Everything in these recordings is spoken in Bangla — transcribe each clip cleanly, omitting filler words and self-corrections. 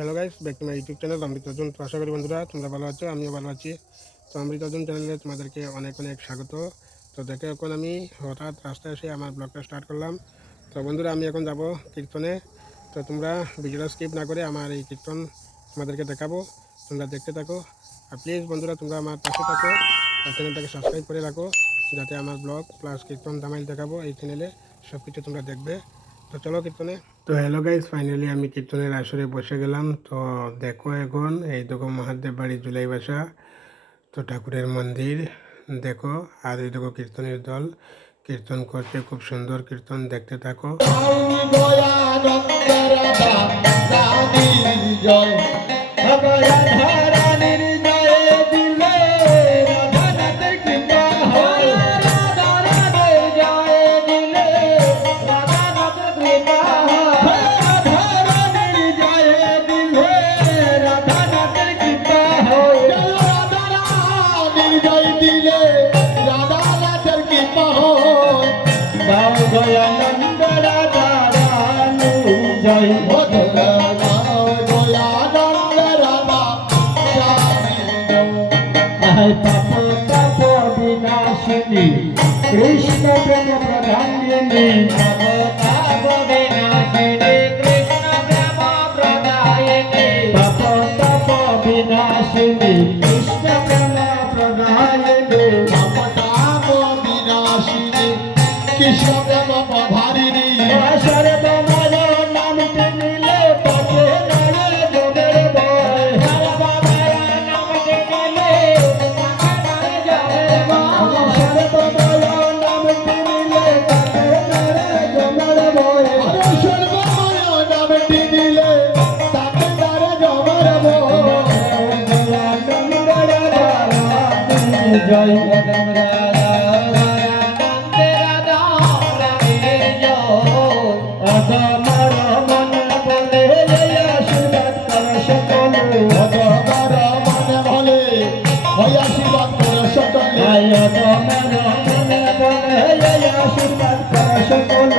Hello guys, back to my YouTube channel Amrit Arjun. তো আশা করি বন্ধুরা তোমরা ভালো আছো, আমিও ভালো আছি। তো অমৃত অর্জুন চ্যানেলে তোমাদেরকে অনেক অনেক স্বাগত। তো দেখো, এখন আমি হঠাৎ রাস্তায় এসে আমার ব্লগটা স্টার্ট করলাম। তো বন্ধুরা, আমি এখন যাব কীর্তনে। তো তোমরা ভিডিওটা স্কিপ না করে আমার এই কীর্তন তোমাদেরকে দেখাবো, তোমরা দেখতে থাকো। আর প্লিজ বন্ধুরা, তোমরা আমার পাশে থাকো আর চ্যানেলটাকে সাবস্ক্রাইব করে রাখো, যাতে আমার ব্লগ প্লাস কীর্তন ধামাইল দেখাবো এই চ্যানেলে সব কিছু তোমরা দেখবে। তো চলো কীর্তনে। তো হ্যালো গাইস, ফাইনালি আমি কীর্তনের আসরে বসে গেলাম। তো দেখো, এখন এই দেখো মহাদেব বাড়ি জুলাই বাসা, তো ঠাকুরের মন্দির দেখো। আর এই দেখো কীর্তনের দল কীর্তন করছে, খুব সুন্দর কীর্তন, দেখতে থাকো। कृष्ण प्रेम प्रदायिनी ताप विनाशिनी कृष्ण प्रेम प्रदायिनी ताप विनाशिनी कृष्ण प्रेम प्रदायिनी ताप विनाशिनी कृष्ण प्रेम प्रधारिणी सर्वमय नाम नीले पथे नारे जोगेर बोय सर्वमय नाम नीले জয় অগমর মন বলে আশীর্বাদ কর সকলে অগমর মন বলে আশীর্বাদ কর সকলে অগমর মন বলে আশীর্বাদ কর সকলে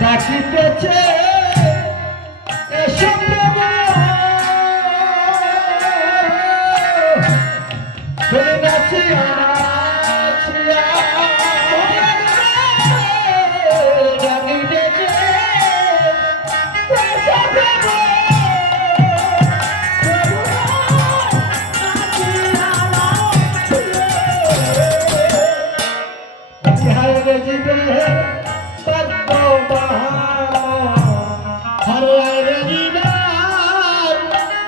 ডাকিতেছে এসব শুনে গেছি হারে জীবে হরে হারে জীবে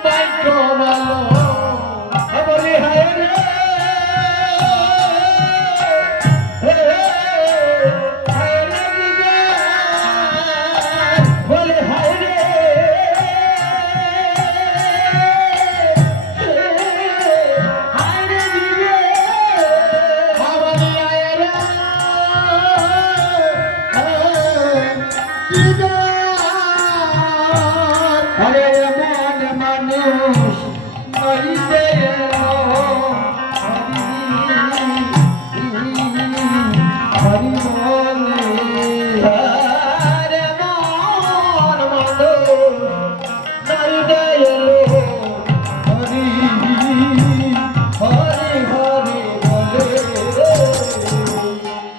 বাক্য ভালো বলি হায় রে হায় রে জীবে বলি হায় রে হায় রে জীবে বলি হায় রে জীবে আরে মন মানুষ মরিতে এলো হরি বলে আরে মন মানুষ মরিতে এলো হরি হরি হরি বলে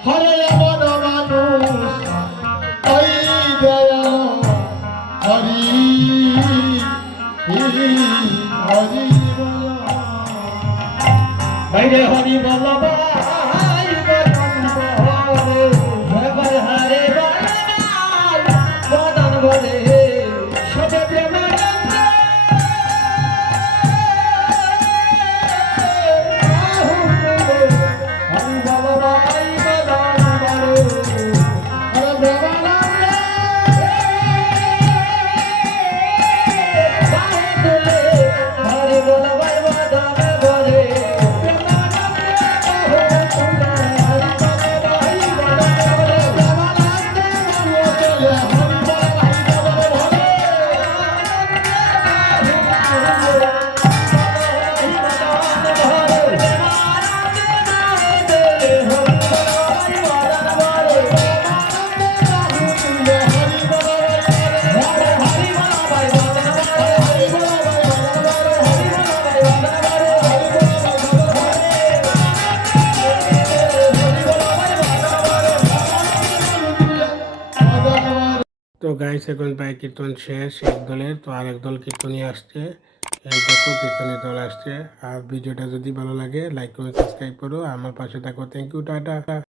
হরে মন মানুষ ওই দয়াল হরি হরি বল বাইরে হরি বল ভাই বদন বলে ভগবান হরে বদন বলে সবে প্রেম হরি বল ভাই বদন বলে হরে হরে বল ভাই বদন বলে তো গাইস এখন প্রায় কীর্তন শেষ এক দলের, তো আর এক দল কীর্তনই আসছে। এই দেখো কীর্তনের দল আসছে। আর ভিডিওটা যদি ভালো লাগে লাইক কমেন্ট সাবস্ক্রাইব করো, আমার পাশে থাকো। Thank you, tata.